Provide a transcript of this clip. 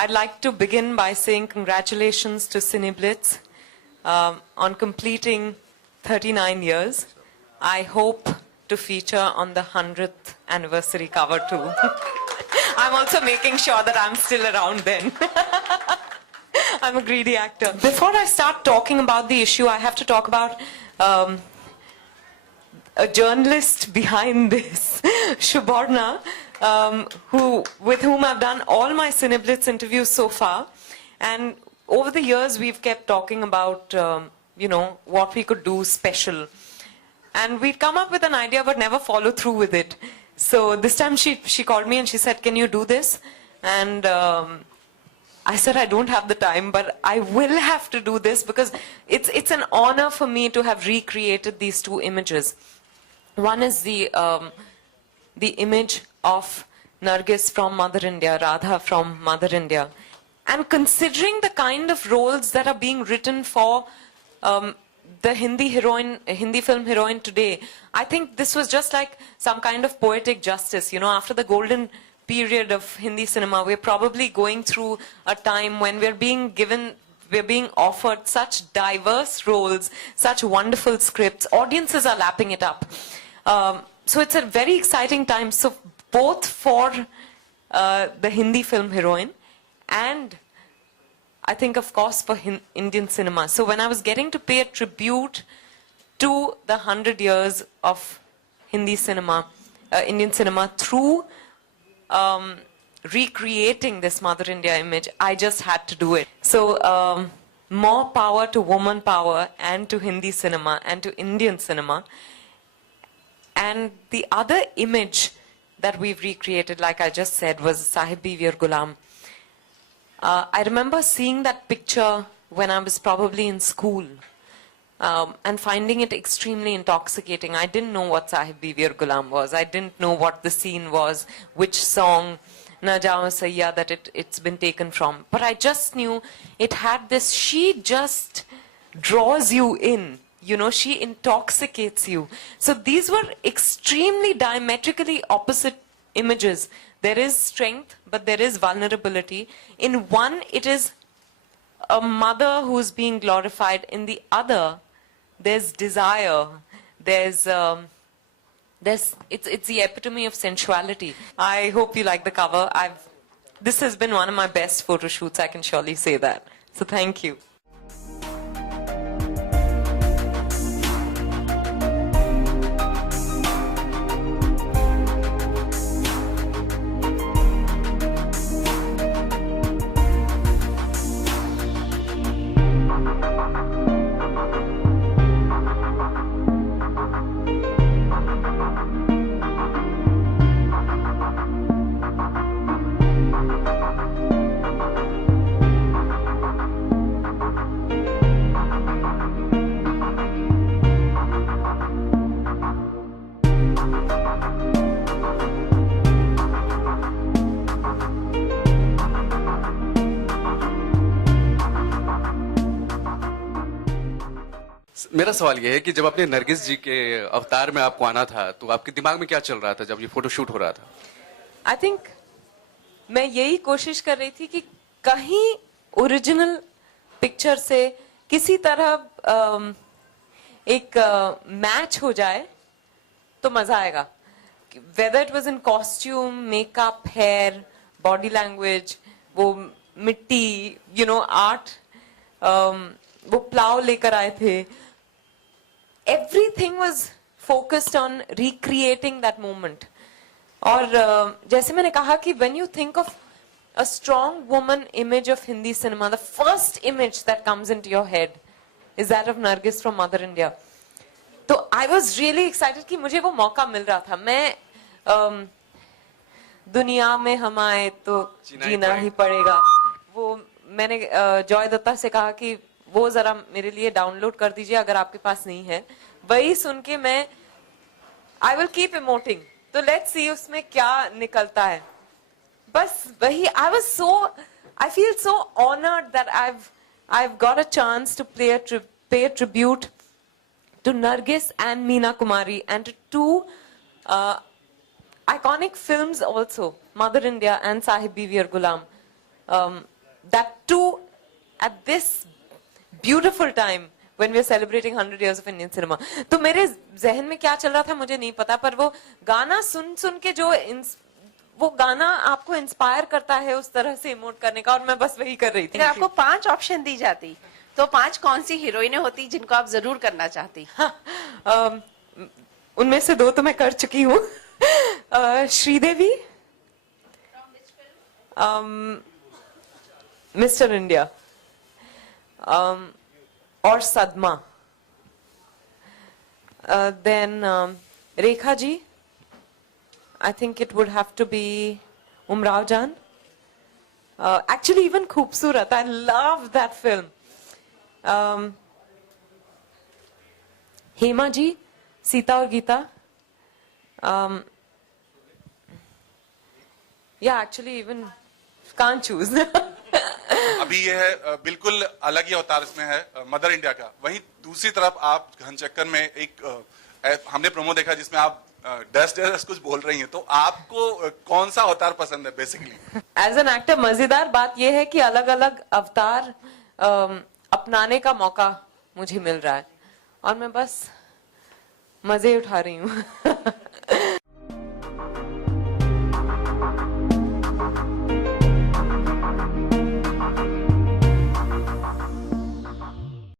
I'd like to begin by saying congratulations to Cineblitz on completing 39 years. I hope to feature on the 100th anniversary cover too. I'm also making sure that I'm still around then. I'm a greedy actor. Before I start talking about the issue, I have to talk about a journalist behind this, Suborna, with whom I've done all my Cineblitz interviews so far. And over the years, we've kept talking about, what we could do special. And we'd come up with an idea, but never follow through with it. So this time she called me and she said, can you do this? And I said, I don't have the time, but I will have to do this because it's an honor for me to have recreated these two images. One is the image of Nargis from Mother India, Radha from Mother India. And considering the kind of roles that are being written for the Hindi film heroine today, I think this was just like some kind of poetic justice. You know, after the golden period of Hindi cinema, we're probably going through a time when we're being offered such diverse roles, such wonderful scripts. Audiences are lapping it up. So it's a very exciting time. So both for the Hindi film heroine and I think, of course, for Indian cinema. So when I was getting to pay a tribute to the 100 years of Hindi cinema, Indian cinema through recreating this Mother India image, I just had to do it. So more power to woman power and to Hindi cinema and to Indian cinema. And the other image that we've recreated, like I just said, was Sahib Biwi Aur Ghulam. I remember seeing that picture when I was probably in school and finding it extremely intoxicating. I didn't know what Sahib Biwi Aur Ghulam was. I didn't know what the scene was, which song, Na Jao Saiya, that it's been taken from. But I just knew it had this, she just draws you in. You know, she intoxicates you. So these were extremely diametrically opposite images. There is strength, but there is vulnerability. In one, it is a mother who's being glorified. In the other, there's desire. It's the epitome of sensuality. I hope you like the cover. This has been one of my best photo shoots, I can surely say that. So thank you. मेरा सवाल यह है कि जब आपने नरगिस जी के अवतार में आपको आना था तो आपके दिमाग में क्या चल रहा था जब ये फोटो शूट हो रहा था? आई थिंक मैं यही कोशिश कर रही थी कि कहीं ओरिजिनल पिक्चर से किसी तरह एक मैच हो जाए तो मजा आएगा. Whether it was in costume, makeup, hair, body language, वो मिट्टी, आर्ट, वो प्लाव लेकर आए थे. Everything was focused on recreating that moment. और जैसे मैंने कहा कि when you think of a strong woman image of Hindi cinema, the first image that comes into your head is that of Nargis from Mother India. तो I was really excited कि मुझे वो मौका मिल रहा था. मैं दुनिया में हम आए तो जीना ही पड़ेगा. वो मैंने जॉय दत्ता से कहा कि वो जरा मेरे लिए डाउनलोड कर दीजिए अगर आपके पास नहीं है. वही सुन के मैं I will keep emoting. तो let's see उसमें क्या निकलता है. बस वही. I feel so honored that I've got a chance to pay a tribute to Nargis and Meena Kumari, and to two iconic films also, Mother India and Sahib Biwi Aur Gulam. That too at this beautiful time when we are celebrating 100 years of Indian cinema. तो मेरे जहन में क्या चल रहा था मुझे नहीं पता, पर वो गाना सुन के जो वो गाना आपको इंस्पायर करता है उस तरह से इमोट करने का, और मैं बस वही कर रही थी. अगर आपको 5 ऑप्शन दी जाती तो 5 कौन सी हीरोइनें होती जिनको आप जरूर करना चाहती? उनमें से 2 तो मैं कर चुकी हूँ. श्रीदेवी, मिस्टर इंडिया, और सदमा. Then Rekha ji, I think it would have to be Umrao Jan. Actually, even Khoobsurat, I love that film. Hema ji, Sita aur Geeta. Yeah, actually, even can't choose. अभी ये है बिल्कुल अलग ही अवतार इसमें है मदर इंडिया का. वहीं दूसरी तरफ आप घन चक्कर में एक हमने प्रोमो देखा जिसमें आप डस कुछ बोल रही हैं, तो आपको कौन सा अवतार पसंद है बेसिकली? एज एन एक्टर मजेदार बात यह है कि अलग अलग अवतार अपनाने का मौका मुझे मिल रहा है, और मैं बस मजे उठा रही हूँ.